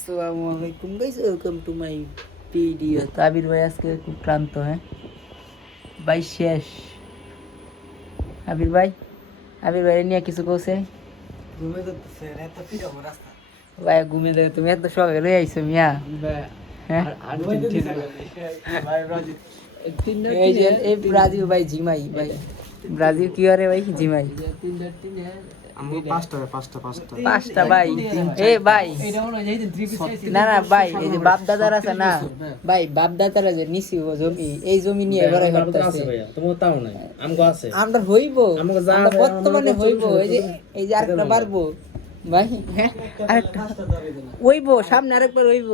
আসসালামু আলাইকুম guys, welcome to my video. তো আবির ভাই আজকে খুব ক্লান্ত, হ্যাঁ ভাই, শেষ। আবির ভাই নিয়ে কিছু কইছে ভাই? ঘুমিয়ে দেবে তুমি? এত সকালে রয়ে আইছো মিয়া, হ্যাঁ? এই যে এই ব্রাজিল ভাই জিমাই ভাই, ব্রাজিল কি আরে ভাই জিমাই পাঁচটা ভাই। এ ভাই না না ভাই, এই যে বাপ দাদার আছে না ভাই, বাপ দাদারা যে নিছি জমি, এই জমি নিয়ে এবারে করতেছে। আমরা হইব, আমরা বর্তমানে হইব, এই যে আরেকটা বাড়বো ভাই, হ্যাঁ আরেকটা হইব, সামনে আরেকবার হইব।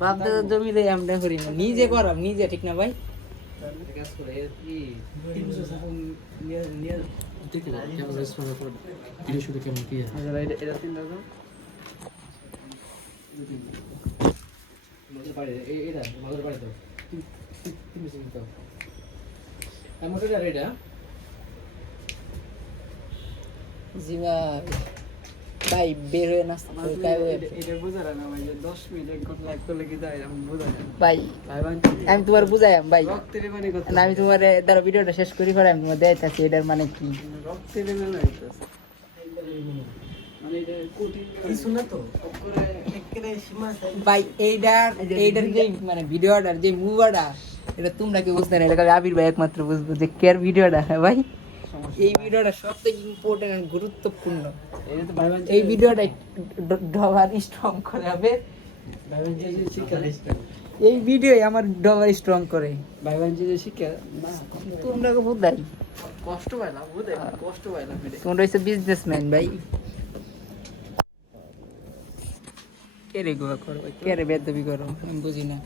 বাপ দাদার জমি দেয় আমরা করি না, নিজে করাম নিজে, ঠিক না ভাই? জি ভাই বের হয়ে নাস্তা ভাই, আমি তোমার বুঝাইম ভাই, না আমি তোমার দ্বারা ভিডিওটা শেষ করি পরে আমি তোমার দেখাচ্ছি এটার মানে কি। ভাই এইটার যে মানে ভিডিওটার যে মুভাটা, এটা তোমরা কেউ বুঝতে না, এটা খালি আবির ভাই একমাত্র বুঝবো যে কেয়ার ভিডিওটা। হ্যাঁ ভাই, এই ভিডিওটা সবথেকে ইম্পর্টেন্ট আর গুরুত্বপূর্ণ। এই ভিডিওটা ডবার স্ট্রং করে হবে, এই ভিডিও আমার ডবার স্ট্রং করে ভাই। শিক্ষা তোমরা বুঝাই কষ্ট পাইলাম, তোমরা হচ্ছে বিজনেসম্যান ভাই। কে রে গোয়া করো, কে রে বেদবি করো, আমি বুঝি না।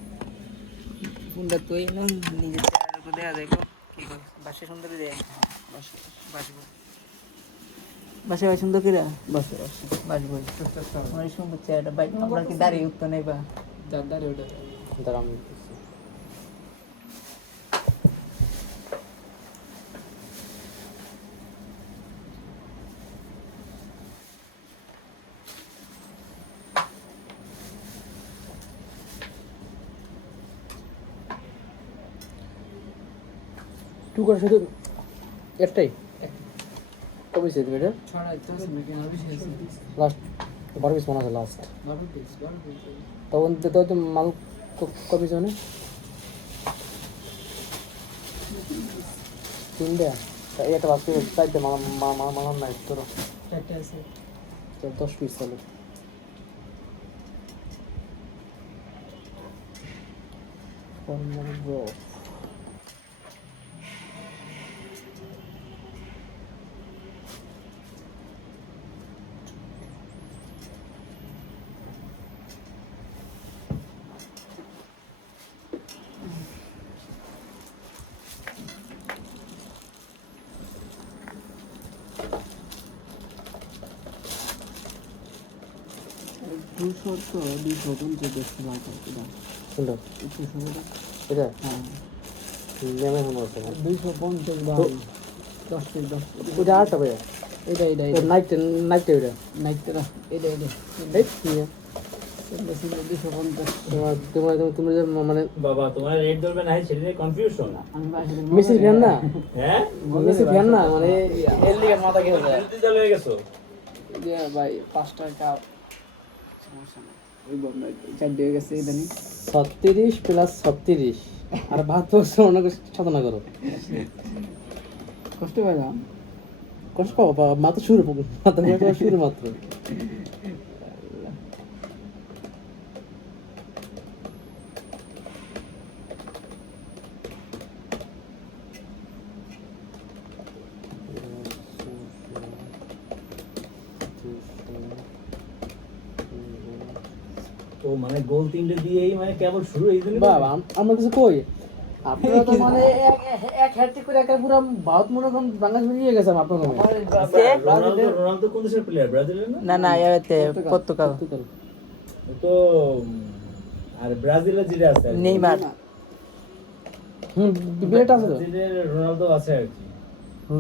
ফোনটা তুই না নিজের চেহারার দেখা দেখো কি করো, বাসে সুন্দর দেয়, বাসবো বাসে ভাই সুন্দর করে বাসবো আমার সুন্দর চেহারাটা ভাই। আমরা কি দাঁড়িয়ে উঠতো নেই বা দাঁড়িয়ে ওটা দাঁড়াম টু করে শুধু একটাই কমিছে তুমি এটা লাস্ট 12 পিস মনে আছে লাস্ট তখন তো মাল কমিছে মানে 3টা এটা বাকি 4টা মাল নাই তোর 4টা আছে 10 পিস চলে। ব্রো 250 মানে বাবা তোমার রেট ধরবে না, সেটা কনফিউশন। মেসি ফ্যান না, হ্যাঁ মেসি ফ্যান না, মানে এর লিগে মাথা খেয়ে যায় চলে হয়ে গেছো যে ভাই 5 টাকা সমস্যা না, ওই বন্ধ 4 দিয়ে গেছে ইদানি 36 প্লাস 36 আর 72 অনেক সাধনা করো। কষ্ট পাইলাম, কষ্ট পাবো মাত্র শুরু, শুরু মাত্র। তো মানে গোল 3টে দিয়েই মানে কেবল শুরু, এই জন্য বাবা আমরা কিছু কই, আপনারা তো মানে এক হ্যাটট্রিক করে একটা পুরো ভারত মনে করেন বাংলাদেশ নিয়ে গেছে আপনারা। রোনালদো কোন দেশের প্লেয়ার? ব্রাজিলের না? না এতে পর্তুগাল তো। আর ব্রাজিলের যেটা আছে নেইমার, বিরাট আছে, রোনালদো আছে আর কি,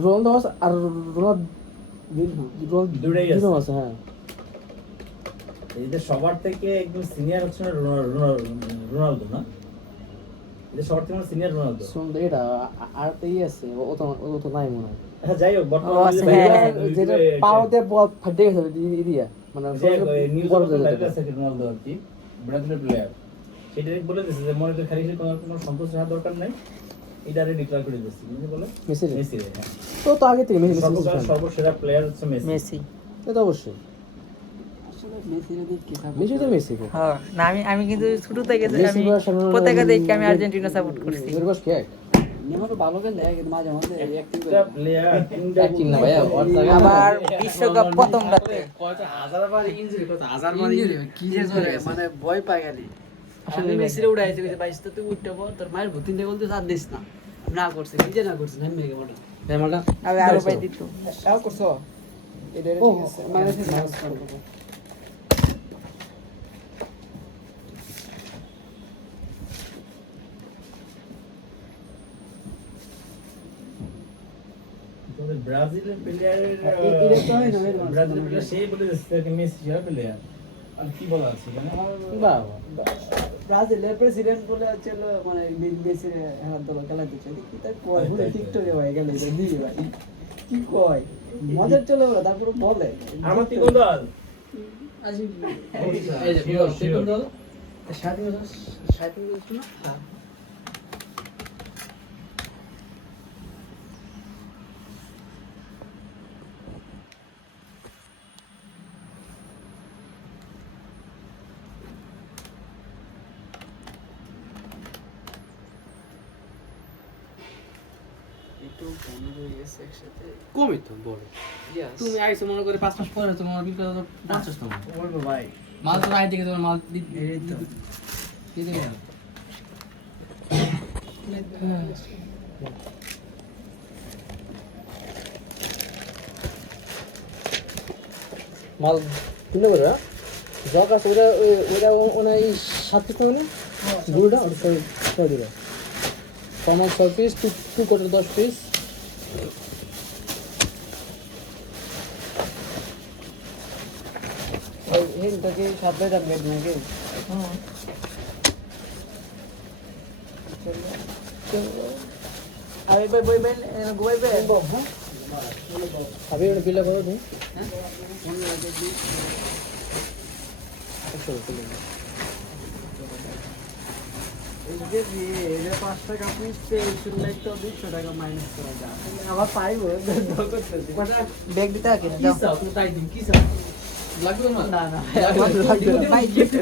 রোনালদো আছে আর রোনালদো দুটাই আছে, হ্যাঁ এদের সবার থেকে একদম সিনিয়র হচ্ছে না রোনালদো না, এদের সবার থেকে সিনিয়র রোনালদো। সুন্দর এটা আর তো ইয়ে আছে, ও তো নাই মনে হয়। হ্যাঁ যাই হোক, ও বর্তমানে আছে, যে হ্যাঁ। যেটা পাওতে ফাটে গেছে ইদিয়া মানে নিউজ আছে রোনালদো আর কি, ব্রাজিলের প্লেয়ার, সেটা বলে দিয়েছে যে মনে খালি কোনো সন্তোষ রাখার দরকার নাই, এটা ডিক্লেয়ার করে দিয়েছে। কি বলে? মেসি মেসি, হ্যাঁ। তো আগে থেকে মেসি সর্বসেরা প্লেয়ার হচ্ছে মেসি। মেসি। এটা অবশ্যই মেসি তো মেসি। হ্যাঁ, না আমি কিন্তু ছোট থেকে আমি মেসি বার্সেলোনা প্রত্যেকটা দেখে আমি আর্জেন্টিনা সাপোর্ট করছি। এর বয়স কি এক? নেমারও ভালো খেলে কিন্তু মাঝে মাঝে অ্যাক্টিং করে। একটা প্লেয়ার অ্যাক্টিং না ভাইয়া, ওর জায়গায় আবার বিশ্বকাপ প্রথম রাতে কয়টা হাজারবার ইনজুরি, কত হাজারবার ইঞ্জুরি কি যে করে মানে ভয় পায় খালি। আসলে মেসিরে উড়াইছে কইছে 22 তো তুই উঠতে পর তোর মায়ের ভূতিন দিয়ে বলতে সাথ দিস না। না করছে নিজে না করছে আমি মেগে বড়। নেমারটা আমি আরো পাই দিত। তাও করছো এটা ঠিক আছে মানে ব্রাজিলের প্লেয়ারের এটা তো হয় না, ব্রাজিলের প্লেয়ার সেই বলে দিচ্ছে যে মেসি সেরা প্লেয়ার। আর কি বলা আছে এখানে? বাবা ব্রাজিলের প্রেসিডেন্ট বলে ছিল মানে মেসির হাত ধরে খেলা দিচ্ছে কি তাই কয় পুরো টিকটকে হয়ে গেল এটা দিয়ে ভাই কি কয় মজার চলে ওরা তারপরে বলে আমার কি কোন দল? এই যে শিওর, শিওর। স্বাধীন স্বাধীন না হ্যাঁ একটু বন্ধ হয়ে গেছে একসাথে কমই তো বড়। Yes. তুমি আইছো মনে করে 5 মাস পরে তোমার বিল কত 50 টাকা। বলবো ভাই মাল তো আই থেকে তোমার মাল এই তো দিতে গেল। মাল কিনে বড় জগ আছে ওটা ওনা এই 7 টাকা মানে গুড়টা আর সব দিবে। কমন 6 পিস, 2 কোটা 10 পিস। ওই হেনটাকে সাথে রাখবে নাকি আরে ভাই বই বেন গোই বেন अभी ये बिल करो तुम এই যে এর 5 টাকা আপনি পেয়েছেন তো 200 টাকা মাইনাস করা যায় আবার পাইবো দর করতেছি ব্যাগ দিতে আগে দাও। ताई दिन की सब লাগবে না না না ভাই গিফট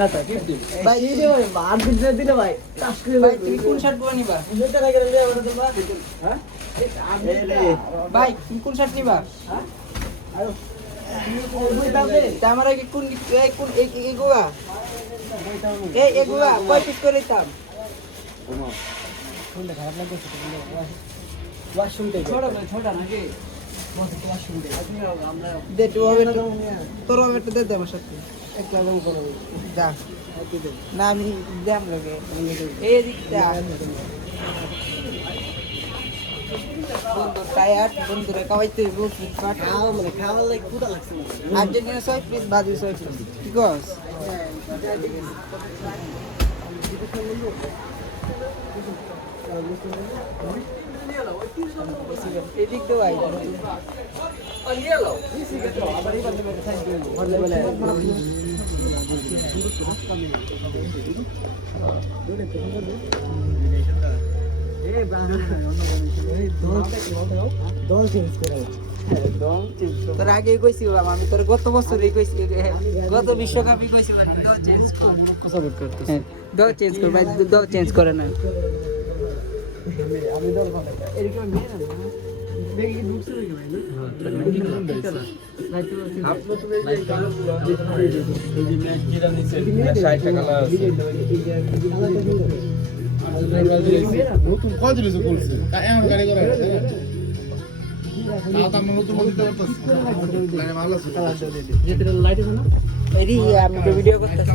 না তো গিফট দিন ভাই এই যে বার দিতে দিলে ভাই টাস করে ভাই তুমি কোন শার্ট পরে নিবা? 200 টাকা করে নিয়ে আমরা তোমরা হ্যাঁ এই রে ভাই তুমি কোন শার্ট নিবা? হ্যাঁ আরো ওই দাও দে তা আমার কি কোন এই গোয়া এই গোয়া কয় পিস করে দিতাম? শুনলে খারাপ লাগছে ওয়াশরুম থেকে ছোটা নাকি বস ওয়াশরুম থেকে আপনি আমরা দে তো হবে তোর হবে তো দে দে আমার সাথে একলা লোক করব যা না আমি দাম লাগে এই দিকটা টায়ার বন্ধুরা খাওয়াইতে বলছি খাওয়া মানে খাওয়ার লাগে কুটা লাগছে আর্জেন্টিনা 6 পিস বাদ 6 পিস কি কস এদিক দেওয়া তোর আগে কইছি আমি তোর গত বছরই কইছি গত বিশ্বকাপই কইছি চেঞ্জ কর দাও চেঞ্জ কর ভাই দাও চেঞ্জ করে না আমি দল ভালো এরকম মেয়ে না বেগে কি ঢুকছে নাকি ভাই আপনি তো এই ম্যাচ কিরা নিছে 60 টাকা আছে নতুন কয় দিলে যে বলছে এমন গাড়ি করে তাও তো আমরা নতুন বলতে পারতেছি ভালো আছে যেটা লাইট আছে না এরি আমি ভিডিও করতেছি